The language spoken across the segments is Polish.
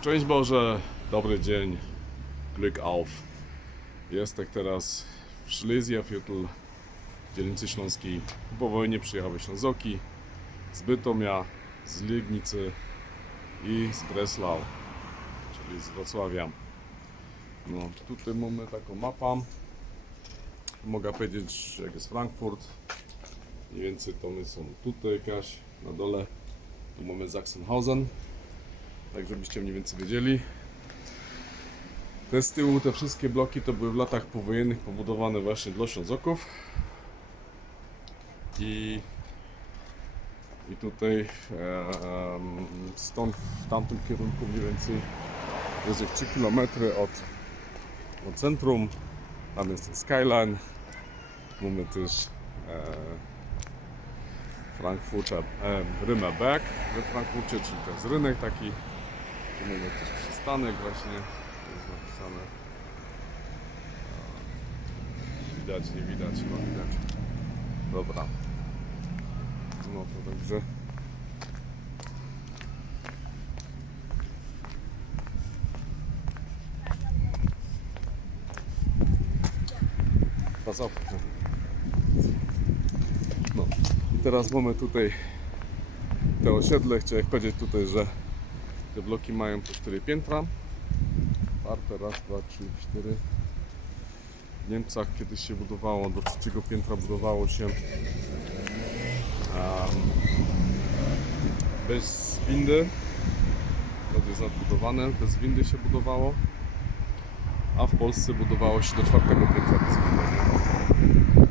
Szczęść Boże, dobry dzień, Glück auf. Jestem teraz w Schlesiaviertel, dzielnicy śląskiej. Po wojnie przyjechały Ślązoki z Bytomia, z Legnicy i z Breslau, czyli z Wrocławia. No, tutaj mamy taką mapę. Mogę powiedzieć, jak jest Frankfurt. Mniej więcej to my są tutaj jakaś na dole. Tu mamy Sachsenhausen. Tak żebyście mniej więcej wiedzieli. Te z tyłu, te wszystkie bloki to były w latach powojennych pobudowane właśnie dla Ślązoków. I tutaj stąd w tamtym kierunku mniej więcej jest 3 km od centrum. Tam jest ten skyline. Mamy też Frankfurter Römerberg we Frankfurcie, czyli to jest rynek taki. Tu mamy też przystanek właśnie, to jest napisane. Widać, nie widać, no widać. Dobra. No to także. Pass auf. No i teraz mamy tutaj te osiedle. Chciałem powiedzieć tutaj, że te bloki mają po 4 piętra. Parte, raz, dwa, trzy, 4. W Niemcach kiedyś się budowało, do 3 piętra budowało się bez windy. To jest nadbudowane, bez windy się budowało. A w Polsce budowało się do 4 piętra bez windy.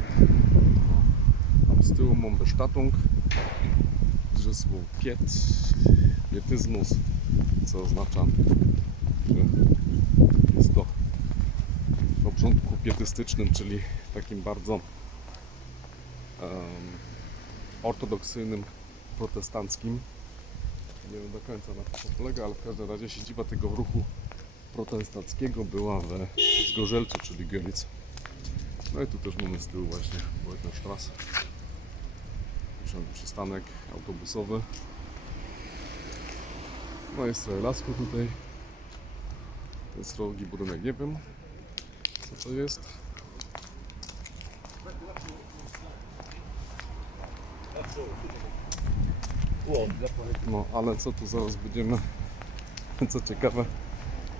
Tam z tyłu mam Bestattung, drzesło pietyzmus, co oznacza, że jest to w obrządku pietystycznym, czyli takim bardzo ortodoksyjnym, protestanckim. Nie wiem do końca na co to polega, ale w każdym razie siedziba tego ruchu protestanckiego była we Zgorzelcu, czyli Görlitz. No i tu też mamy z tyłu właśnie Wojtnerstraße. Przystanek autobusowy. No jest trochę lasku tutaj. To jest drogi budynek, nie wiem co to jest. No ale co tu zaraz będziemy, co ciekawe,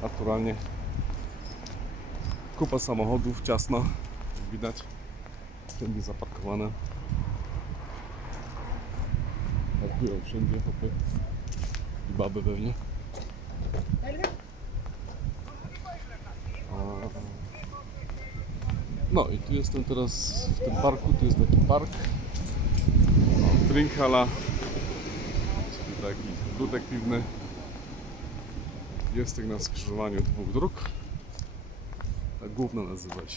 naturalnie kupa samochodów, ciasno, jak widać, wszędzie zaparkowane. Parkują wszędzie chłopy i baby pewnie. No i tu jestem teraz w tym parku, tu jest taki park Trinkhala, czyli taki ogródek piwny. Jest tak na skrzyżowaniu 2 dróg. Ta główna nazywa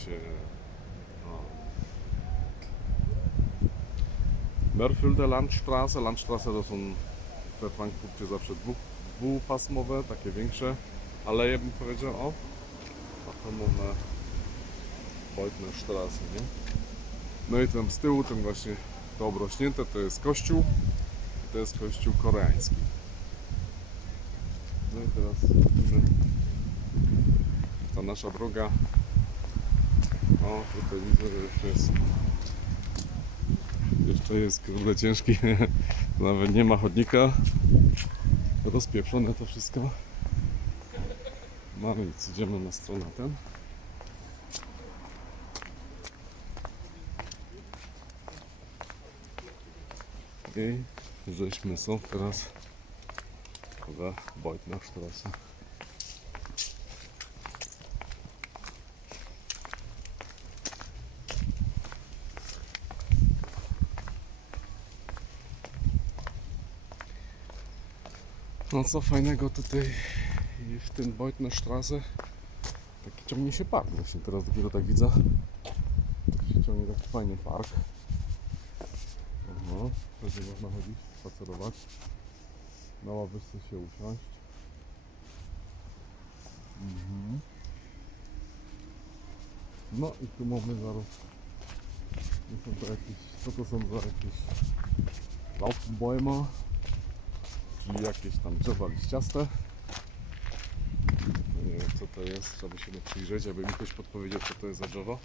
się Mörfelder Landstraße. Landstraße to są we Frankfurcie zawsze dwupasmowe, takie większe aleje, bym powiedział, o. A to mamy Wojtnerstraße, nie? No i tam z tyłu, ten właśnie to obrośnięte, to jest kościół. To jest kościół koreański. No i teraz ta nasza droga. O, tutaj widzę, że jeszcze jest kurde ciężki. Nawet nie ma chodnika. Rozpieprzone to wszystko. No więc idziemy na stronę ten. I żeśmy są teraz we Wojtnerstraße. No co fajnego tutaj w tym Wojtnerstraße, taki ciągnie się park, właśnie teraz dopiero tak widzę. Tak się ciągnie taki fajny park. Będzie można chodzić, spacerować, na ławeczce się usiąść. No i tu mamy zaraz, są to jakieś, co to są za jakieś Laubbäume, czyli jakieś tam drzewa liściaste. Nie wiem co to jest, trzeba by się to przyjrzeć, aby mi ktoś podpowiedział co to jest za drzewo.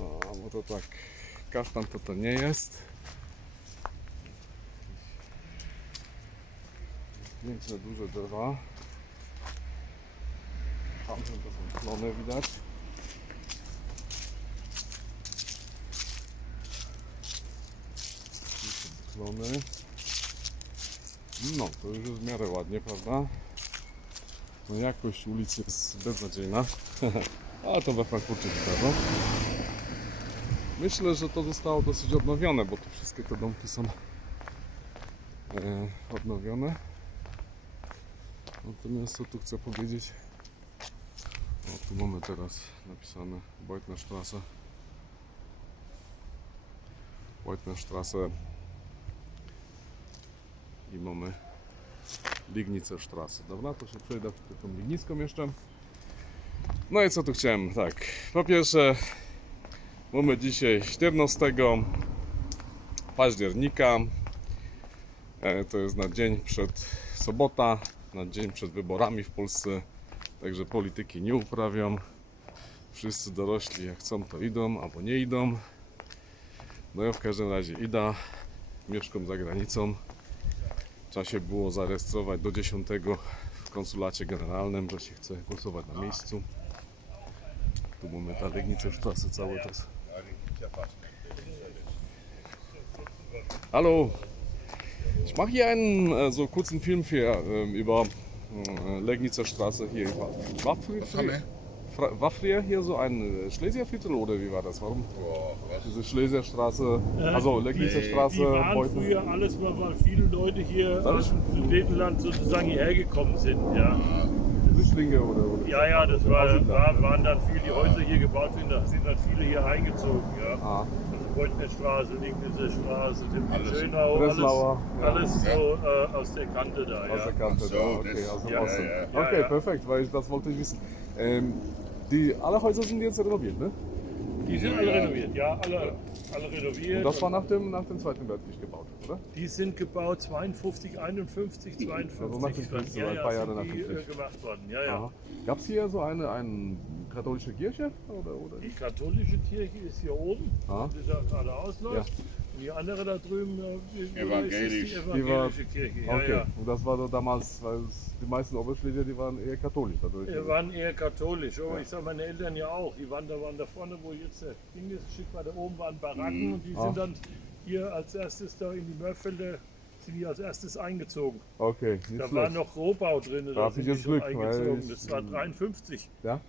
O, bo to tak, kasztan to nie jest. Większe, duże drzewa. Tam to są klony widać. Klony. No, to już jest w miarę ładnie, prawda? No jakość ulicy jest beznadziejna. A to we Frankfurcie widać. Myślę, że to zostało dosyć odnowione, bo tu wszystkie te domki są odnowione. Natomiast co tu chcę powiedzieć? O, tu mamy teraz napisane Beutnerstraße. Beutnerstraße. I mamy Lignicerstraße. Dobra, to się przejdę tą Lignicką jeszcze. No i co tu chciałem? Tak, po pierwsze mamy dzisiaj 14 października. To jest na dzień przed sobota, na dzień przed wyborami w Polsce. Także polityki nie uprawiam. Wszyscy dorośli jak chcą to idą albo nie idą. No ja w każdym razie idę. Mieszkam za granicą. Trzeba się było zarejestrować do 10 w konsulacie generalnym, że się chce głosować na miejscu. Tu mamy ta Lignicerstraße cały czas. Hallo, ich mache hier einen so kurzen Film über Lignicerstraße hier. War früher hier so ein Schlesierviertel oder wie war das? Warum? Diese Schlesierstraße, also Legnitzer Die waren früher alles, weil viele Leute hier aus dem Sudetenland sozusagen hierher gekommen sind. Ja, Flüchtlinge oder? ja, das waren dann viele, die Häuser hier gebaut sind, da sind dann viele hier eingezogen. Ja. Ah. Also Beutnerstraße, Lignitzer Straße, Schönau, Breslauer, alles so aus der Kante da. Aus der Ja. Kante, Ach so, da, okay, das- aus dem ja, Osten. ja. Okay, Ja, ja. perfekt, weil das wollte ich wissen. Alle Häuser sind jetzt renoviert, ne? Die sind alle renoviert, ja, alle renoviert. Und das war nach dem Zweiten Weltkrieg gebaut, oder? Die sind gebaut 52, 51, 52. Also nach dem Krieg, so ja, ein ja, paar Jahre sind nach die dem Krieg. gemacht worden. Ja, ja. Gab es hier so eine katholische Kirche? Oder? Die katholische Kirche ist hier oben, Ah. die da gerade ausläuft. Und die andere da drüben, die Evangelisch. ist die evangelische Kirche. Ja, Okay, ja. und das war doch damals, weil die meisten Oberschläger, die waren eher katholisch dadurch. Wir waren eher katholisch, aber ich sag meine Eltern ja auch. Die waren da vorne, wo jetzt der Ding ist, ein Stück weiter oben waren Baracken und die sind dann hier als erstes da in die Mörfelder, sind die als erstes eingezogen. Okay, nicht Da schlecht. war noch Rohbau drin, Da da hab sind ich die jetzt schon Glück, weil eingezogen. ich- Das war 53. Ja?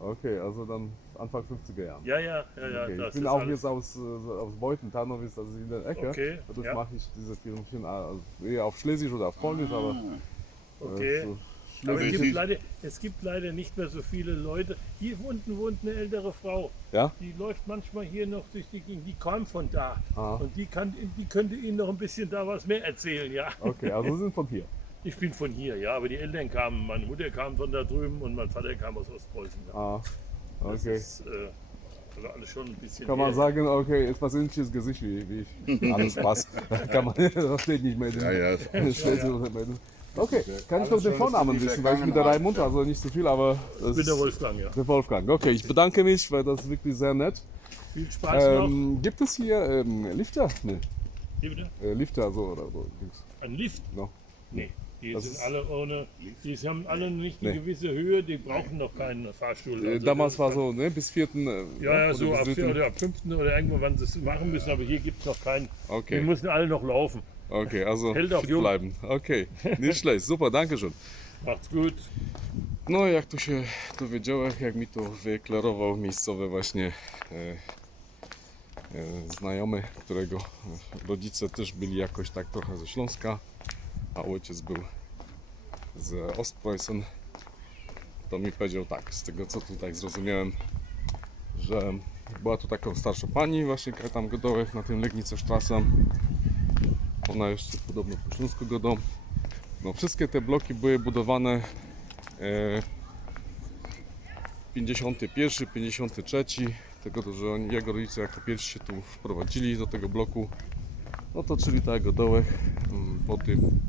Okay, also dann Anfang 50er Jahre. Ja, ja, Okay, das ich bin ist auch alles. jetzt aus Beuthen, Tarnowitz, also in der Ecke. Okay, Dadurch ja. mache ich diese Filmchen also eher auf Schlesisch oder auf Polnisch, aber Okay. so Aber Schlesisch. es gibt leider nicht mehr so viele Leute. Hier unten wohnt eine ältere Frau. Ja? Die läuft manchmal hier noch durch die Gegend. Die kam von da. Ah. Und die könnte Ihnen noch ein bisschen da was mehr erzählen, ja. Okay, also Sie sind von hier. Ich bin von hier, ja. Aber die Eltern kamen, meine Mutter kam von da drüben und mein Vater kam aus Ostpreußen. Ja. Ah, Das okay. ist also alles schon ein bisschen Kann man her. sagen, okay, etwas ähnliches Gesicht wie ich. Alles Spaß. Kann man, das steht nicht mehr in Ja, ja. den Schlesisch oder mehr. Okay, kann ich noch Alles den schon Vornamen in die wissen, weil ich bin der Raimund, also nicht so viel, aber Ich bin der Wolfgang, ja. der Wolfgang. Okay, ich bedanke mich, weil das ist wirklich sehr nett. Viel Spaß noch. Gibt es hier Lifter? Nee, Hier bitte. Lifter so oder so. Dings. Ein Lift? No. Nee. Die Das sind ist- alle ohne, die haben alle nicht eine Nee. gewisse Höhe, die brauchen noch keinen Fahrstuhl. Also Damals das war ist so, ne, bis 4. Ja, oder so bis ab 3.. oder ab 5. oder irgendwann, wann sie es machen müssen, aber hier gibt es noch keinen. Okay. Die müssen alle noch laufen. Okay, also Hält auch fit jung. bleiben. Okay, nicht schlecht, super, danke schön. Macht's gut. No jak tu się dowiedziałem, jak mi to wyklarował miejscowy właśnie znajomy, którego rodzice też byli jakoś tak trochę ze Śląska, a ojciec był z Ostpreußen, to mi powiedział tak, z tego co tutaj zrozumiałem, że była tu taka starsza pani właśnie, która tam godołek na tym Legniczer ona jeszcze podobno po śląsku godą. No wszystkie te bloki były budowane 51, 53, tego że jego rodzice jako pierwsi się tu wprowadzili do tego bloku, no to czyli tego dołek po tym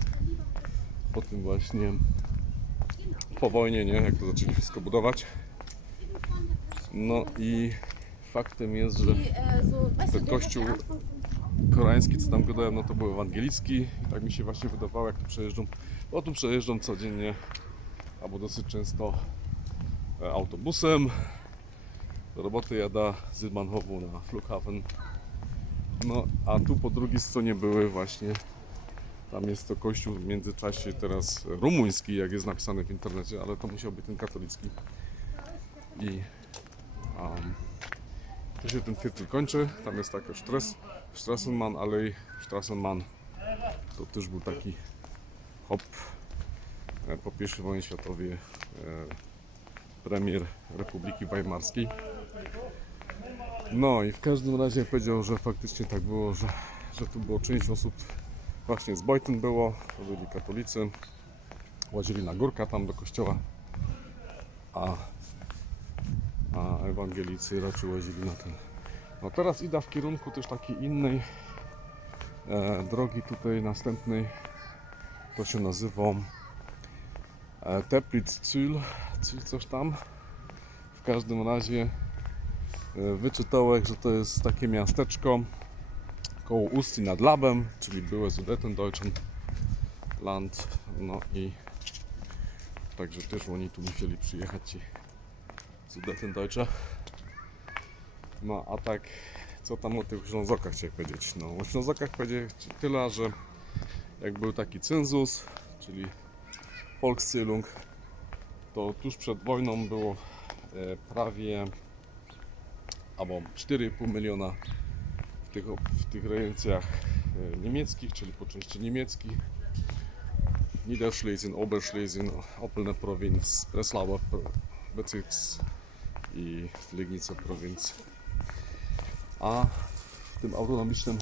po tym właśnie po wojnie, nie? Jak to zaczęli wszystko budować. No i faktem jest, że ten kościół koreański, co tam gadałem, no to był ewangelicki i tak mi się właśnie wydawało, jak tu przejeżdżam, bo tu przejeżdżam codziennie albo dosyć często autobusem. Do roboty jada z Manhofu na Flughafen. No a tu po drugiej stronie były właśnie, tam jest to kościół w międzyczasie teraz rumuński, jak jest napisane w internecie, ale to musiał być ten katolicki. I tu się ten Viertel kończy, tam jest taka Strassenmann, Allee, Strassenmann. To też był taki hop po I wojnie światowej premier Republiki Weimarskiej. No i w każdym razie powiedział, że faktycznie tak było, że tu było część osób właśnie z Beuthen było, to byli katolicy, łazili na górkę tam do kościoła, a ewangelicy raczej łazili na ten. No teraz idę w kierunku też takiej innej drogi tutaj następnej, to się nazywa Teplitz-Zühl, coś tam. W każdym razie wyczytałem, że to jest takie miasteczko koło Ustki nad Labem, czyli byłe Sudetendeutschen Land. No i także też oni tu musieli przyjechać, ci Sudetendeutsche. No a tak, co tam o tych Ślązokach chciałem powiedzieć? No o Ślązokach powiedzieć tyle, że jak był taki cenzus, czyli Volkszählung, to tuż przed wojną było prawie albo 4,5 miliona w tych rejencjach niemieckich, czyli po części niemieckich. Niederschlesien, Oberschlesien, Opelne Provinz, Breslauer Bezirks i Legnica Provinz. A w tym autonomicznym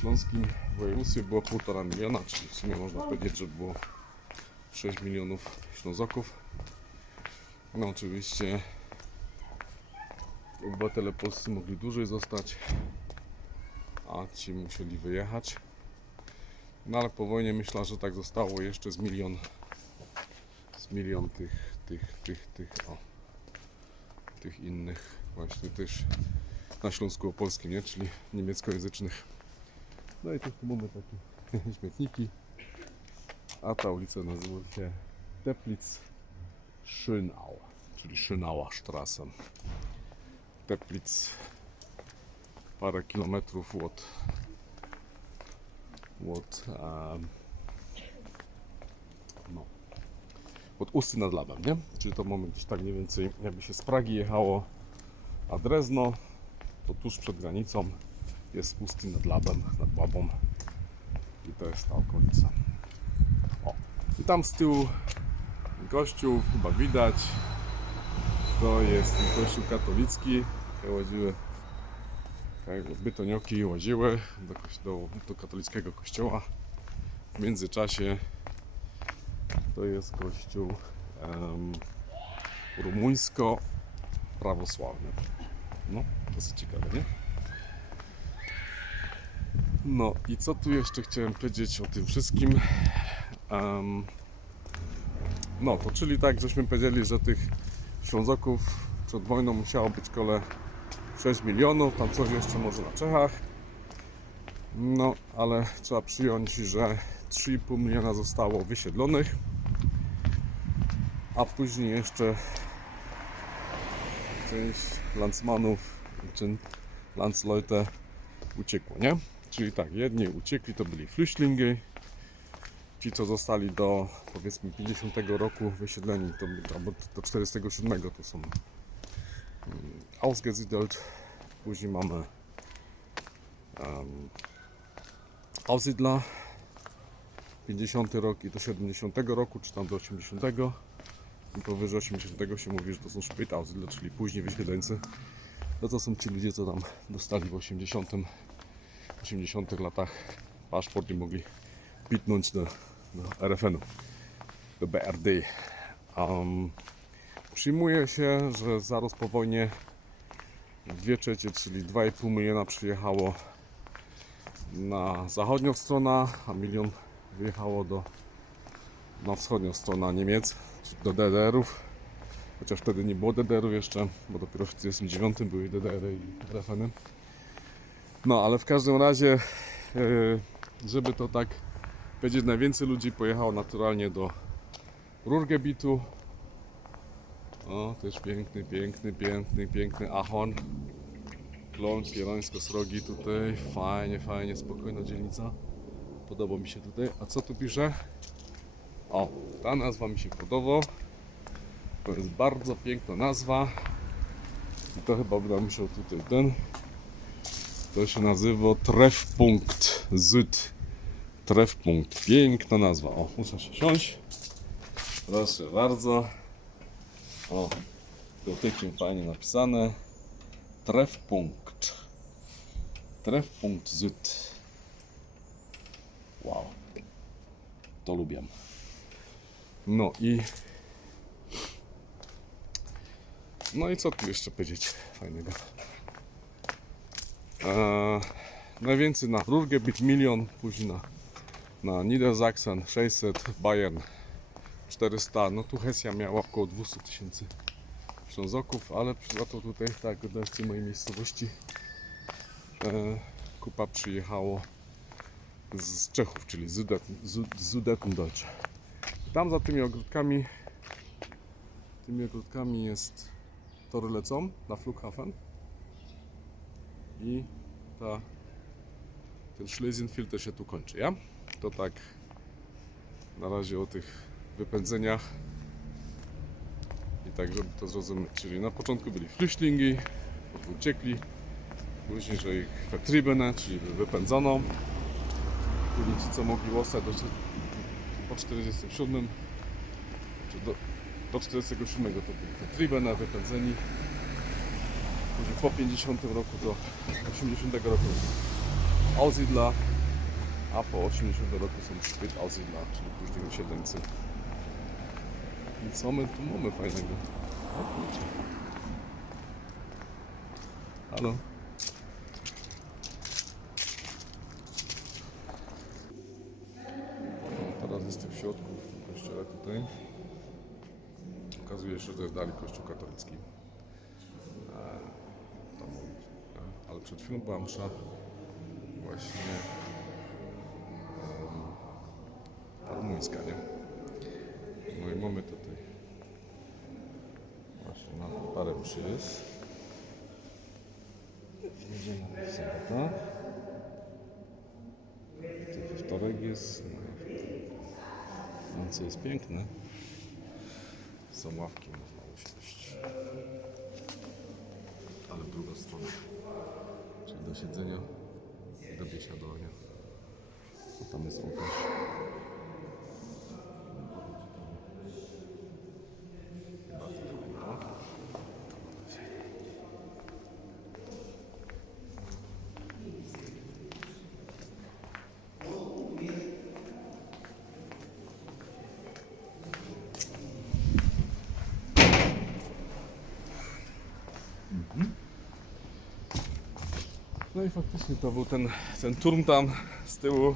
śląskim województwie było 1,5 miliona, czyli w sumie można powiedzieć, że było 6 milionów Ślązoków. No oczywiście obywatele polscy mogli dłużej zostać, a ci musieli wyjechać. No ale po wojnie myślę, że tak zostało jeszcze z milion tych innych właśnie też na Śląsku Opolskim, nie? Czyli niemieckojęzycznych. No i tu mamy takie śmietniki, a ta ulica nazywa się Teplitz-Schönau, czyli Schönauer Straße. Teplitz parę kilometrów od Usty nad Labem, nie? Czyli to mamy gdzieś tak mniej więcej, jakby się z Pragi jechało, a Drezno to tuż przed granicą jest Usty nad Labem, nad Łabą i to jest ta okolica. O. I tam z tyłu kościół, chyba widać, to jest ten kościół katolicki, łaziły bytonioki łaziły do katolickiego kościoła. W międzyczasie to jest kościół rumuńsko-prawosławny. No, dosyć ciekawe, nie? No i co tu jeszcze chciałem powiedzieć o tym wszystkim? No to czyli tak, żeśmy powiedzieli, że tych Ślązoków przed wojną musiało być kole 6 milionów, tam coś jeszcze może na Czechach. No, ale trzeba przyjąć, że 3,5 miliona zostało wysiedlonych, a później jeszcze część Landsmanów czy Landsleute uciekło, nie? Czyli tak, jedni uciekli, to byli Flüchtlinge, ci co zostali do powiedzmy 50 roku wysiedleni, albo do 47 to są ausgesiedelt, później mamy Aussiedler, 50 rok i do 70 roku, czy tam do 80. I powyżej 80 się mówi, że to są Spätaussiedler, czyli później wysiedleńcy. No to są ci ludzie, co tam dostali w 80 latach paszport i mogli pitnąć do RFN-u, do BRD. Przyjmuje się, że zaraz po wojnie 2/3, czyli 2,5 miliona przyjechało na zachodnią stronę, a milion wyjechało do na wschodnią stronę Niemiec, czyli do DDR-ów. Chociaż wtedy nie było DDR-ów jeszcze, bo dopiero w 1939 były DDR-y i Grafeny. No ale w każdym razie, żeby to tak powiedzieć, najwięcej ludzi pojechało naturalnie do Ruhrgebitu. O, też piękny Ahorn. Klon, Pierońsko-Srogi tutaj. Fajnie, spokojna dzielnica. Podoba mi się tutaj. A co tu pisze? O, ta nazwa mi się podoba. To jest bardzo piękna nazwa. I to chyba będę musiał tutaj To się nazywa Treffpunkt Süd. Treffpunkt. Piękna nazwa. O, muszę się siąść. Proszę bardzo. O, dotykiem fajnie napisane. Treffpunkt. Treffpunkt Süd. Wow. To lubię. No i co tu jeszcze powiedzieć fajnego? Najwięcej na Ruhrgebiet 1 milion, później na Niedersachsen 600, Bayern 400, no tu Hesja miała około 200 000 Ślązoków, ale za to tutaj, tak, w tej mojej miejscowości kupa przyjechało z Czechów, czyli Sudetendeutsche. Tam za tymi ogródkami jest tory lecą na Flughafen i ten Schlesienfilter się tu kończy, ja? To tak na razie o tych wypędzeniach i tak, żeby to zrozumieć, czyli na początku byli Flüchtlingi, potem uciekli, później, że ich vertriebene, czyli wypędzono, byli ci, co mogli zostać po 47, czy do 47 to byli vertriebene, wypędzeni, później po 50 roku do 80 roku Aussiedler, a po 80 roku są Spätaussiedler, czyli później osiedleńcy. I co my tu mamy fajnego? O kurczę. Halo? Teraz jestem w środku kościoła tutaj. Okazuje się, że to jest dalej kościół katolicki. Ale przed chwilą była msza właśnie rumuńska, nie? No i mamy tutaj właśnie na parę mszy jest. W niedzielę, w sobotę. To we wtorek jest. No co jest piękne. Są ławki, można usiąść. Ale w drugą stronę. Czyli do siedzenia i do biesiadowania. A tam jest ołtarz. Bardzo fajnie. No i faktycznie to był ten turm tam z tyłu,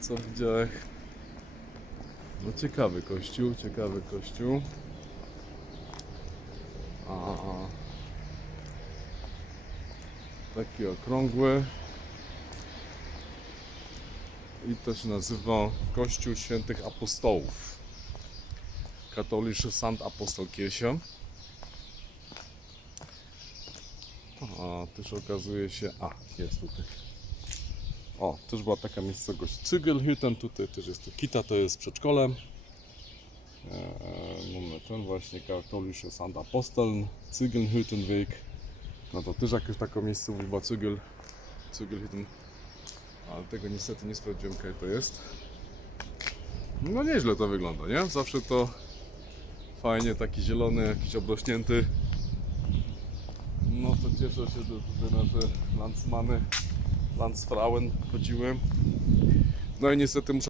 co widziałem. No ciekawy kościół. Taki okrągły. I to się nazywa Kościół Świętych Apostołów. Katholische Sandapostelkirche. A też okazuje się, jest tutaj. O, też była taka miejscowość Zügelhütten, tutaj też jest to kita, to jest przedszkole. Mamy ten właśnie Katholische Sandaposteln, Zügelhüttenweg. No to też jakaś taka miejscowość była Zügelhütten. Ale tego niestety nie sprawdziłem, jaka to jest. No nieźle to wygląda, nie? Zawsze to fajnie, taki zielony, jakiś obrośnięty. No to cieszę się, że tutaj nasze Landsmany, Landsfrauen chodziły. No i niestety muszę